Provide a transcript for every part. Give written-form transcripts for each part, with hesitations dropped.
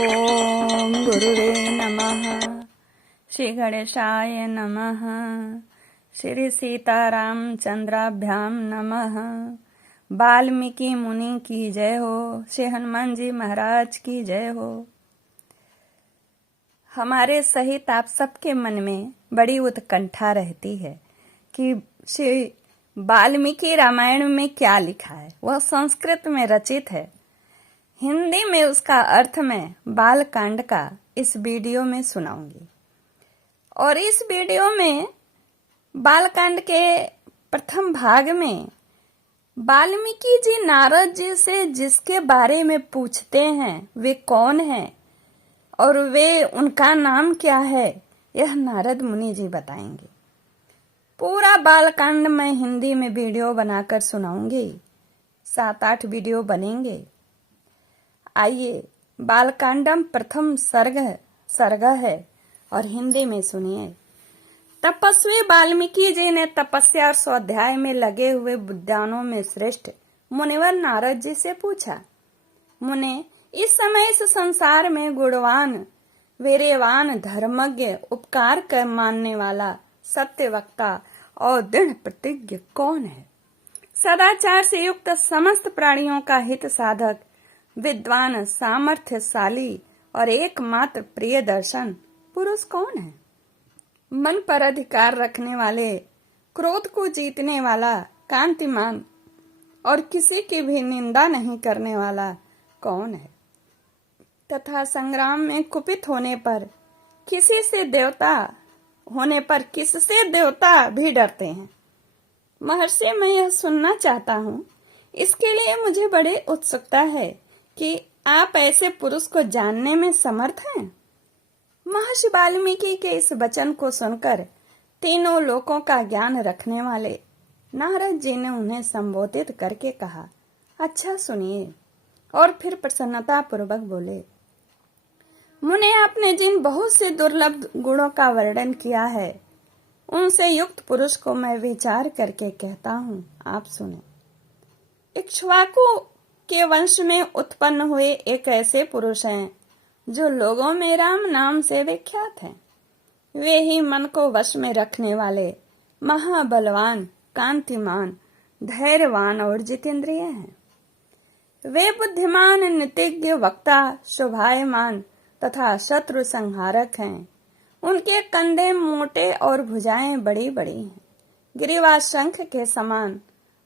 ओम गुरुवे नमः। श्री गणेशाय नमः। श्री सीतारामचंद्राभ्याम नमः। वाल्मीकि मुनि की जय हो। श्री हनुमान जी महाराज की जय हो। हमारे सहित आप सबके मन में बड़ी उत्कंठा रहती है कि श्री वाल्मीकि रामायण में क्या लिखा है। वह संस्कृत में रचित है। हिंदी में उसका अर्थ मैं बालकांड का इस वीडियो में सुनाऊंगी। और इस वीडियो में बालकांड के प्रथम भाग में वाल्मीकि जी नारद जी से जिसके बारे में पूछते हैं वे कौन हैं और वे उनका नाम क्या है, यह नारद मुनि जी बताएंगे। पूरा बालकांड मैं हिंदी में वीडियो बनाकर सुनाऊंगी। 7-8 वीडियो बनेंगे। आइए, बालकांडम प्रथम सर्ग है और हिंदी में सुनिए। तपस्वी वाल्मीकि जी ने तपस्या और स्वाध्याय में लगे हुए बुद्धिमानों में श्रेष्ठ मुनिवर नारद जी से पूछा, मुने, इस समय इस संसार में गुणवान, वीर्यवान, धर्मज्ञ, उपकार कर मानने वाला, सत्यवक्ता और दृढ़ प्रतिज्ञ कौन है? सदाचार से युक्त समस्त प्राणियों का हित साधक, विद्वान, सामर्थ्यशाली और एकमात्र प्रिय दर्शन पुरुष कौन है? मन पर अधिकार रखने वाले, क्रोध को जीतने वाला, कांतिमान और किसी की भी निंदा नहीं करने वाला कौन है? तथा संग्राम में कुपित होने पर किससे देवता भी डरते हैं। महर्षि, मैं यह सुनना चाहता हूँ। इसके लिए मुझे बड़ी उत्सुकता है कि आप ऐसे पुरुष को जानने में समर्थ हैं। महर्षि वाल्मीकि के इस वचन को सुनकर तीनों लोकों का ज्ञान रखने वाले नारद जी ने उन्हें संबोधित करके कहा, अच्छा सुनिए। और फिर प्रसन्नता पूर्वक बोले, मुने, आपने जिन बहुत से दुर्लभ गुणों का वर्णन किया है, उनसे युक्त पुरुष को मैं विचार करके कहता हूँ, आप सुने। इक्ष्वाकु के वंश में उत्पन्न हुए एक ऐसे पुरुष हैं जो लोगों में राम नाम से विख्यात हैं। वे ही मन को वश में रखने वाले महाबलवान, कांतिमान, धैर्यवान और जितेंद्रिय हैं। वे बुद्धिमान, नीतिज्ञ, वक्ता, शोभायमान तथा शत्रु संहारक हैं। उनके कंधे मोटे और भुजाएं बड़ी बड़ी हैं। ग्रीवा शंख के समान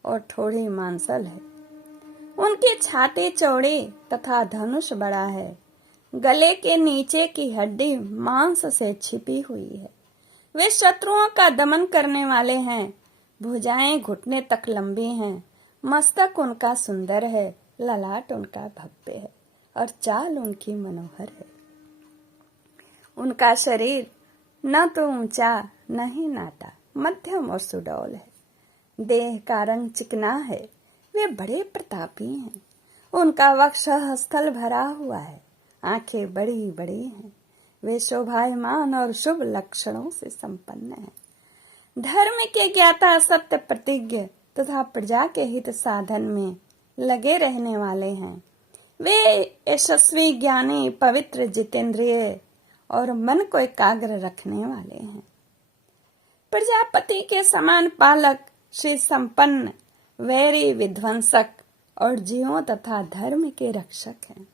और ठोड़ी मांसल है। उनकी छाती चौड़ी तथा धनुष बड़ा है। गले के नीचे की हड्डी मांस से छिपी हुई है। वे शत्रुओं का दमन करने वाले हैं। भुजाएं घुटने तक लंबी हैं। मस्तक उनका सुंदर है। ललाट उनका भव्य है और चाल उनकी मनोहर है। उनका शरीर न तो ऊंचा न ही नाटा, मध्यम और सुडौल है। देह का रंग चिकना है। वे बड़े प्रतापी हैं। उनका वक्ष स्थल भरा हुआ है। आंखें बड़ी बड़ी हैं। वे शोभायमान और शुभ लक्षणों से संपन्न हैं। धर्म के ज्ञाता, सत्य प्रतिज्ञ तथा प्रजा के हित साधन में लगे रहने वाले हैं। वे यशस्वी, ज्ञानी, पवित्र, जितेंद्रिय और मन को एकाग्र रखने वाले हैं। प्रजापति के समान पालक, श्री संपन्न, वैरी, विध्वंसक और जीवों तथा धर्म के रक्षक हैं।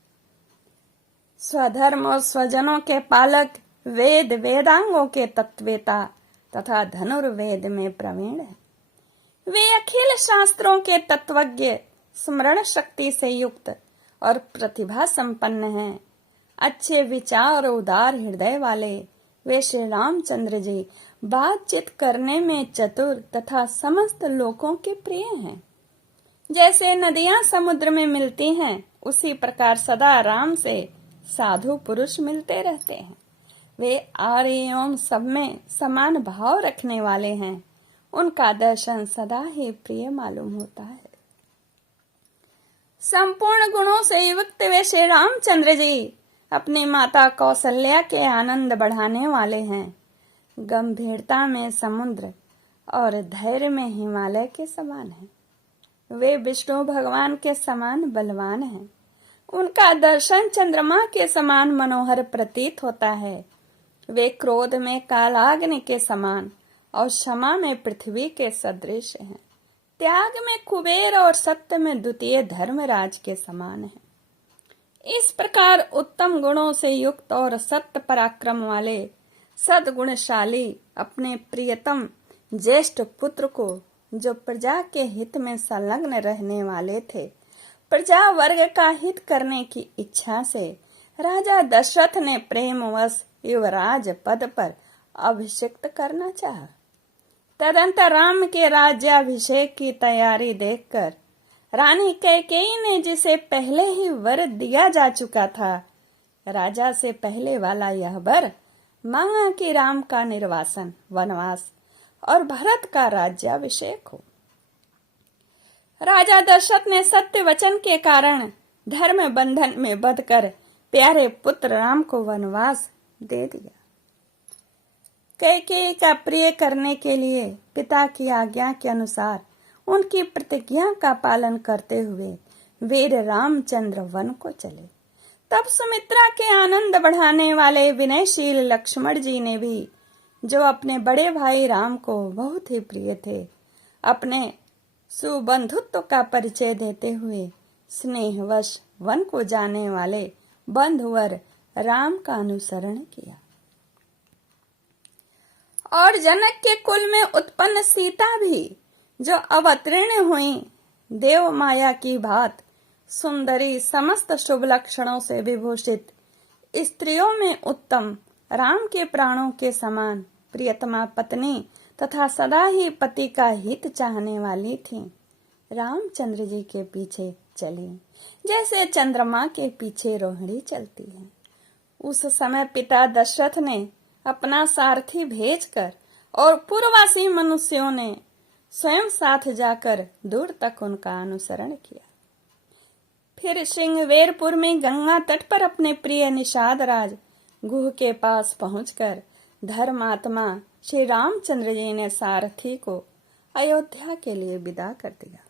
स्वधर्म और स्वजनों के पालक, वेद, वेदांगों के तत्वेता तथा धनुर्वेद में प्रवीण है। वे अखिल शास्त्रों के तत्वज्ञ, स्मरण शक्ति से युक्त और प्रतिभा संपन्न हैं। अच्छे विचार और उदार हृदय वाले वे श्री रामचंद्र जी बातचीत करने में चतुर तथा समस्त लोगों के प्रिय हैं। जैसे नदियां समुद्र में मिलती हैं, उसी प्रकार सदा राम से साधु पुरुष मिलते रहते हैं। वे आर्य एवं सब में समान भाव रखने वाले हैं। उनका दर्शन सदा ही प्रिय मालूम होता है। संपूर्ण गुणों से युक्त वे श्री रामचंद्र जी अपनी माता कौशल्या के आनंद बढ़ाने वाले हैं। गंभीरता में समुद्र और धैर्य में हिमालय के समान हैं। वे विष्णु भगवान के समान बलवान हैं। उनका दर्शन चंद्रमा के समान मनोहर प्रतीत होता है। वे क्रोध में कालाग्नि के समान और क्षमा में पृथ्वी के सदृश हैं। त्याग में कुबेर और सत्य में द्वितीय धर्मराज के समान है। इस प्रकार उत्तम गुणों से युक्त और सत्य पराक्रम वाले सद्गुणशाली अपने प्रियतम ज्येष्ठ पुत्र को, जो प्रजा के हित में संलग्न रहने वाले थे, प्रजा वर्ग का हित करने की इच्छा से राजा दशरथ ने प्रेमवश युवराज पद पर अभिषिक्त करना चाहा। तदंतर राम के राज्याभिषेक की तैयारी देखकर रानी कैकेयी ने, जिसे पहले ही वर दिया जा चुका था, राजा से पहले वाला यह वर मांगा कि राम का निर्वासन, वनवास और भरत का राज्याभिषेक हो। राजा दशरथ ने सत्य वचन के कारण धर्म बंधन में बंधकर प्यारे पुत्र राम को वनवास दे दिया। कैकेयी का प्रिय करने के लिए पिता की आज्ञा के अनुसार उनकी प्रतिज्ञा का पालन करते हुए वीर रामचंद्र वन को चले। तब सुमित्रा के आनंद बढ़ाने वाले विनयशील लक्ष्मण जी ने भी, जो अपने बड़े भाई राम को बहुत ही प्रिय थे, अपने सुबंधुत्व का परिचय देते हुए स्नेहवश वन को जाने वाले बंधुवर राम का अनुसरण किया। और जनक के कुल में उत्पन्न सीता भी, जो अवतीर्ण हुई, देव माया की भांति सुंदरी, समस्त शुभ लक्षणों से विभूषित, स्त्रियों में उत्तम, राम के प्राणों के समान प्रियतमा पत्नी तथा सदा ही पति का हित चाहने वाली थी, रामचंद्र जी के पीछे चली, जैसे चंद्रमा के पीछे रोहिणी चलती है। उस समय पिता दशरथ ने अपना सारथी भेजकर और पूर्ववासी मनुष्यों ने स्वयं साथ जाकर दूर तक उनका अनुसरण किया। फिर श्रृंगवेरपुर में गंगा तट पर अपने प्रिय निषाद राज गुह के पास पहुंचकर धर्मात्मा श्री रामचंद्र जी ने सारथी को अयोध्या के लिए विदा कर दिया।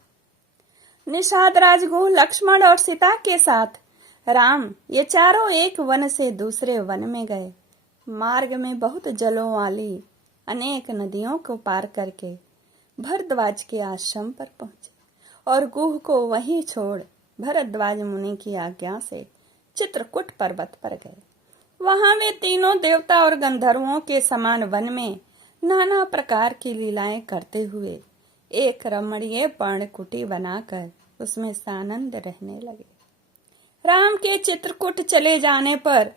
निषाद राज गुह लक्ष्मण और सीता के साथ राम ये चारों एक वन से दूसरे वन में गए। मार्ग में बहुत जलों वाली अनेक नदियों को पार करके भरद्वाज के आश्रम पर पहुंचे और गुह को वहीं छोड़ भरद्वाज मुनि की आज्ञा से चित्रकूट पर्वत पर गए। वहां वे तीनों देवता और गंधर्वों के समान वन में नाना प्रकार की लीलाएं करते हुए एक रमणीय पर्णकुटी बनाकर उसमें सानंद रहने लगे। राम के चित्रकूट चले जाने पर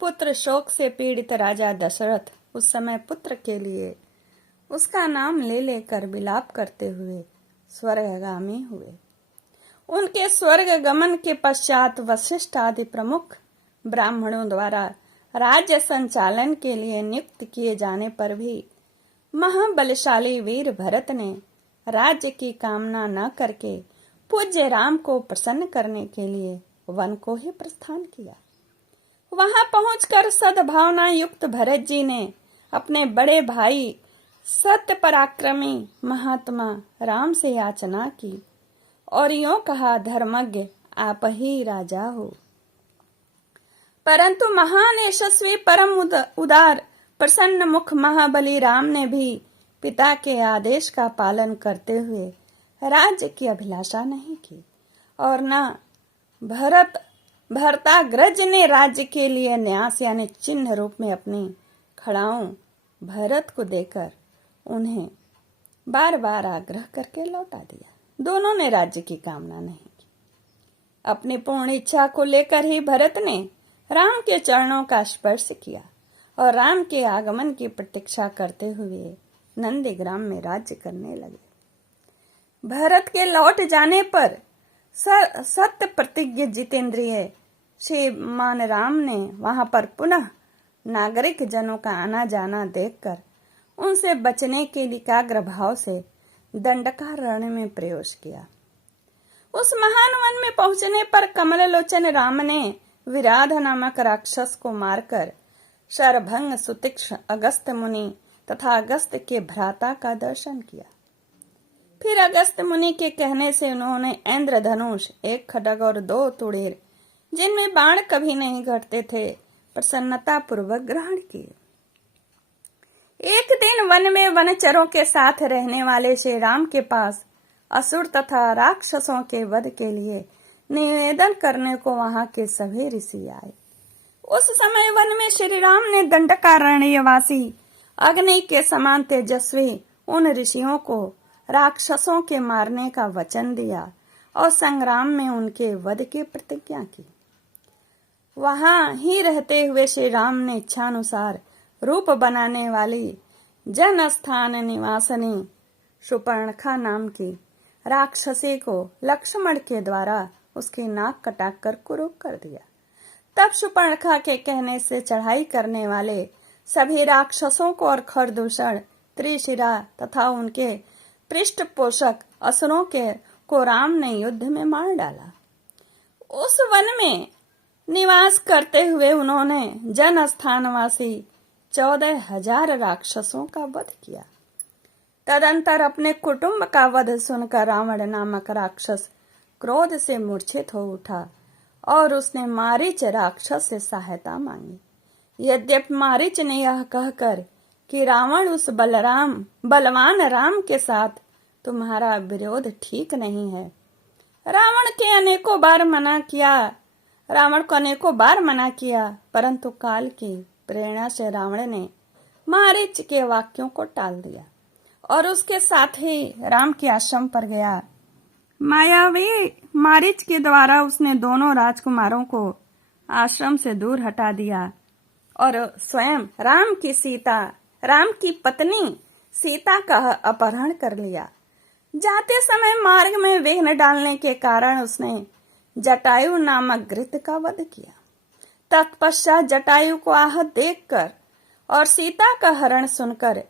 पुत्र शोक से पीड़ित राजा दशरथ उस समय पुत्र के लिए उसका नाम ले लेकर विलाप करते हुए स्वर्गगामी हुए। उनके स्वर्ग गमन के पश्चात वशिष्ठ आदि प्रमुख ब्राह्मणों द्वारा राज्य संचालन के लिए नियुक्त किए जाने पर भी महाबलशाली वीर भरत ने राज्य की कामना न करके पूज्य राम को प्रसन्न करने के लिए वन को ही प्रस्थान किया। वहां पहुंचकर सद्भावना युक्त भरत जी ने अपने बड़े भाई सत्य पराक्रमी महात्मा राम से याचना की और यूं कहा, धर्मज्ञ आप ही राजा हो। परंतु महान यशस्वी परम उदार प्रसन्न मुख महाबली राम ने भी पिता के आदेश का पालन करते हुए राज्य की अभिलाषा नहीं की और न भरताग्रज ने राज्य के लिए न्यास यानी चिन्ह रूप में अपनी खड़ाओं भरत को देकर उन्हें बार बार आग्रह करके लौटा दिया। दोनों ने राज्य की कामना नहीं की। अपनी पूर्ण इच्छा को लेकर ही भरत ने राम के चरणों का स्पर्श किया और राम के आगमन की प्रतीक्षा करते हुए नंदीग्राम में राज्य करने लगे। भरत के लौट जाने पर सत्य प्रतिज्ञ जितेंद्रिय श्रीमान राम ने वहां पर पुनः नागरिक जनों का आना जाना देखकर उनसे बचने के एकाग्र भाव से दंडकारण्य में प्रवेश किया। उस महान वन में पहुंचने पर कमललोचन राम ने विराध नामक राक्षस को मारकर शरभंग सुतीक्ष्ण अगस्त्य मुनि तथा अगस्त्य के भ्राता का दर्शन किया। फिर अगस्त्य मुनि के कहने से उन्होंने इंद्रधनुष, एक खड्ग और 2 तुड़ेर जिनमें बाण कभी नहीं घटते थे, प्रसन्नता पूर्वक ग्रहण किए। एक दिन वन में वनचरों के साथ रहने वाले श्री राम के पास असुर तथा राक्षसों के वध के लिए निवेदन करने को वहां के सभी ऋषि आए। उस समय वन में श्री राम ने दंडकारण्यवासी अग्नि के समान तेजस्वी उन ऋषियों को राक्षसों के मारने का वचन दिया और संग्राम में उनके वध की प्रतिज्ञा की। वहां ही रहते हुए श्री राम ने इच्छानुसार रूप बनाने वाली जन स्थान निवासनी शूर्पणखा नाम की राक्षसी को लक्ष्मण के द्वारा उसकी नाक कटाकर कुरूप कर दिया। तब शूर्पणखा के कहने से चढ़ाई करने वाले सभी राक्षसों को और खरदूषण, त्रिशिरा तथा उनके पृष्ठपोषक असुरों के को राम ने युद्ध में मार डाला। उस वन में निवास करते हुए उन्होंने जन स्थानवासी 14,000 राक्षसों का वध किया। तदंतर अपने कुटुंब का वध सुनकर रावण नामक राक्षस क्रोध से मूर्छित हो उठा और उसने मारीच राक्षस से सहायता मांगी। यद्यपि मारीच ने यह कहकर कि रावण उस बलवान राम के साथ तुम्हारा विरोध ठीक नहीं है, रावण को अनेकों बार मना किया, परंतु काल की प्रेरणा से रावण ने मारीच के वाक्यों को टाल दिया और उसके साथ ही राम के आश्रम पर गया। मायावी मारीच के द्वारा उसने दोनों राजकुमारों को आश्रम से दूर हटा दिया और स्वयं राम की पत्नी सीता का अपहरण कर लिया। जाते समय मार्ग में विघ्न डालने के कारण उसने जटायु नामक घृत का वध किया। तत्पश्चात जटायु को आहत देखकर और सीता का हरण सुनकर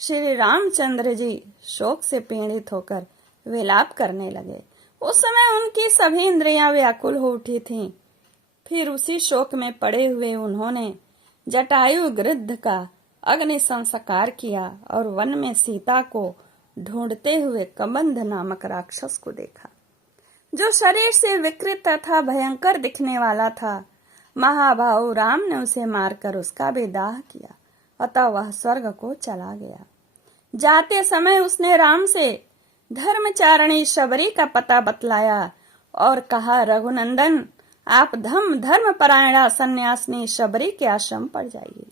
श्री रामचंद्र जी शोक से पीड़ित होकर विलाप करने लगे। उस समय उनकी सभी इंद्रियां व्याकुल हो उठी थीं। फिर उसी शोक में पड़े हुए उन्होंने जटायु गृध्र का अग्नि संस्कार किया और वन में सीता को ढूंढते हुए कबंध नामक राक्षस को देखा, जो शरीर से विकृत तथा भयंकर दिखने वाला था। महाबाहु राम ने उसे मारकर उसका भी दाह किया, अतः वह स्वर्ग को चला गया। जाते समय उसने राम से धर्मचारिणी शबरी का पता बतलाया और कहा, रघुनंदन, आप धर्मपरायणा सन्यासिनी शबरी के आश्रम पर जाइए।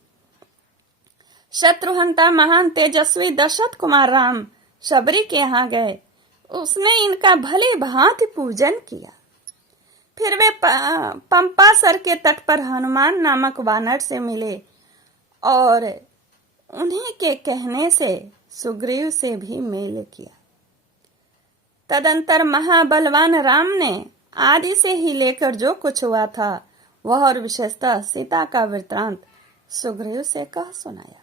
शत्रुहंता महान तेजस्वी दशरथ कुमार राम शबरी के यहाँ गए। उसने इनका भली भांति पूजन किया। फिर वे पंपासर के तट पर हनुमान नामक वानर से मिले और उन्हीं के कहने से सुग्रीव से भी मेल किया। तदंतर महाबलवान राम ने आदि से ही लेकर जो कुछ हुआ था वह और विशेषतः सीता का वृत्तांत सुग्रीव से कह सुनाया।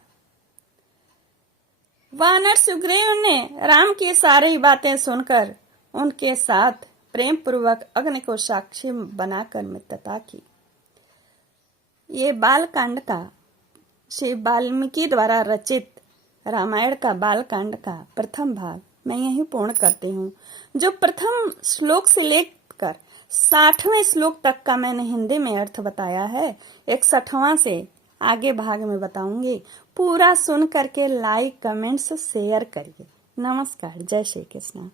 वानर सुग्रीव ने राम की सारी बातें सुनकर उनके साथ प्रेम पूर्वक अग्नि को साक्षी बनाकर मित्रता की। ये बालकांड का श्री वाल्मीकि द्वारा रचित रामायण का बालकांड का प्रथम भाग मैं यही पूर्ण करती हूँ। जो प्रथम श्लोक से लेकर 60वें श्लोक तक का मैंने हिंदी में अर्थ बताया है, 61वां से आगे भाग में बताऊंगी। पूरा सुन करके लाइक, कमेंट्स, शेयर करिए। नमस्कार, जय श्री कृष्ण।